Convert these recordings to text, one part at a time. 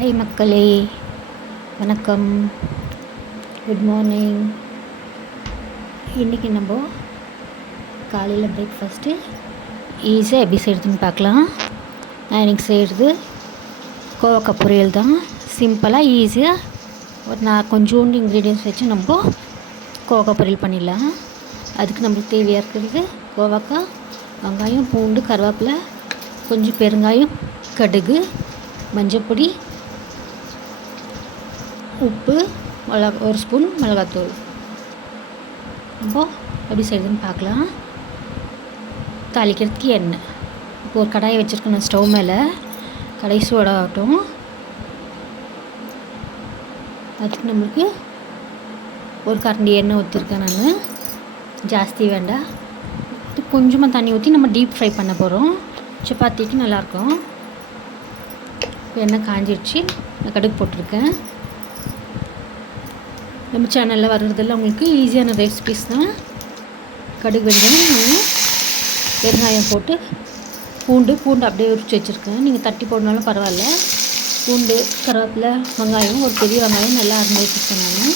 Hi மக்களே, வணக்கம், good morning. இன்றைக்கி நம்ம காலையில் பிரேக்ஃபாஸ்ட்டு ஈஸியாக எப்படி செய்கிறதுன்னு பார்க்கலாம். நான் இன்றைக்கி செய்கிறது கோவக்காய் பொரியல் தான். சிம்பிளாக ஈஸியாக நான் கொஞ்சோண்டு இன்க்ரீடியன்ஸ் வச்சு நம்ம கோவக்காய் பொரியல் பண்ணிடலாம். அதுக்கு நம்மளுக்கு தேவையாக இருக்கிறது கோவக்காய், வெங்காயம், பூண்டு, கருவேப்பிலை, கொஞ்சம் பெருங்காயம், கடுகு, மஞ்சப்பொடி, உப்பு, ஒரு ஸ்பூன் மிளகாத்தூள். நம்ம எப்படி செய்யுதுன்னு பார்க்கலாம். தாளிக்கிறதுக்கு எண்ணெய். இப்போ ஒரு கடாயை வச்சுருக்கேன் நான் ஸ்டவ் மேலே. கடாய் சூடாகட்டும். அதுக்கு நம்மளுக்கு ஒரு கரண்டி எண்ணெய் ஊற்றிருக்கேன் நான். ஜாஸ்தி வேண்டாம். இது கொஞ்சமாக தண்ணி ஊற்றி நம்ம டீப் ஃப்ரை பண்ண போகிறோம். சப்பாத்திக்கு நல்லாயிருக்கும். எண்ணெய் காஞ்சிடுச்சு. நான் கடுகு போட்டிருக்கேன். நம்ம சேனலில் வர்றதெல்லாம் உங்களுக்கு ஈஸியான ரெசிபிஸ் தான். கடுகு வெந்தயம், நீங்கள் வெங்காயம் போட்டு பூண்டு அப்படியே உரிச்சு வச்சுருக்கேன். நீங்கள் தட்டி போடனாலும் பரவாயில்ல. பூண்டு, கருவேப்பிலை, வெங்காயம், ஒரு பெரிய வெங்காயம் நல்லா அரைஞ்சி வச்சுருக்கேன் நான்.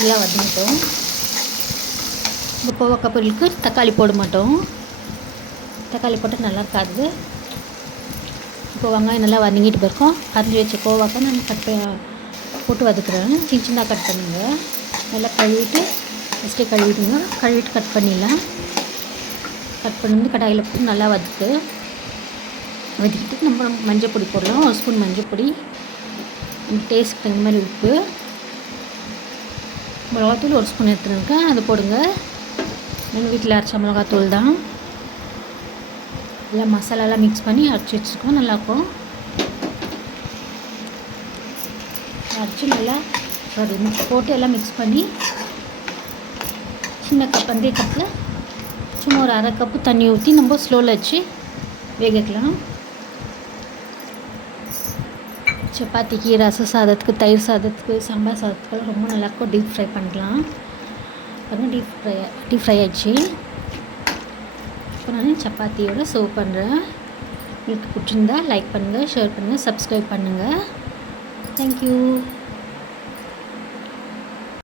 நல்லா வதங்கிட்டோம். இந்த கோவக்காய் பொரியலுக்கு தக்காளி போட மாட்டோம். தக்காளி போட்டால் நல்லா இருக்காது. இப்போ வெங்காயம் நல்லா வதங்கிட்டு போயிருக்கோம். அரைஞ்சி வச்ச கோவக்காய் நான் போட்டு வதக்குறேன். சின்ன சின்னதாக கட் பண்ணுங்க. நல்லா கழுவிட்டு ஃபஸ்ட்டே கழுவிட்டு கட் பண்ணிடலாம். கட் பண்ணி கடாயில் போட்டு நல்லா வதக்கிட்டு நம்ம மஞ்சள் பொடி போடலாம். ஒரு ஸ்பூன் மஞ்சள் பொடி, டேஸ்ட்டுக்கு தகுந்த மாதிரி உப்பு, மிளகாத்தூள் ஒரு ஸ்பூன் எடுத்துருக்கேன், அது போடுங்க. எங்கள் வீட்டில் அரைச்ச மிளகாத்தூள் தான். எல்லாம் மசாலாலாம் மிக்ஸ் பண்ணி அரைச்சி வச்சுருக்கோம். நல்லாயிருக்கும். அரைச்சி நல்லா போட்டு எல்லாம் மிக்ஸ் பண்ணி சின்ன கப் அதே கப்பில் சும்மா ஒரு அரை கப்பு தண்ணி ஊற்றி நம்ம ஸ்லோவில் வச்சு வேகக்கலாம். சப்பாத்திக்கு, ரச சாதத்துக்கு, தயிர் சாதத்துக்கு, சாம்பார் சாதத்துக்கு ரொம்ப நல்லாயிருக்கும். டீப் ஃப்ரை பண்ணலாம். பாருங்கள், டீப் ஃப்ரை ஆயிடுச்சு. இப்போ நான் சப்பாத்தியோடு சர்வ் பண்ணுறேன். உங்களுக்கு பிடிச்சிருந்தா லைக் பண்ணுங்கள், ஷேர் பண்ணுங்கள், சப்ஸ்கிரைப் பண்ணுங்கள். தேங்க்யூ.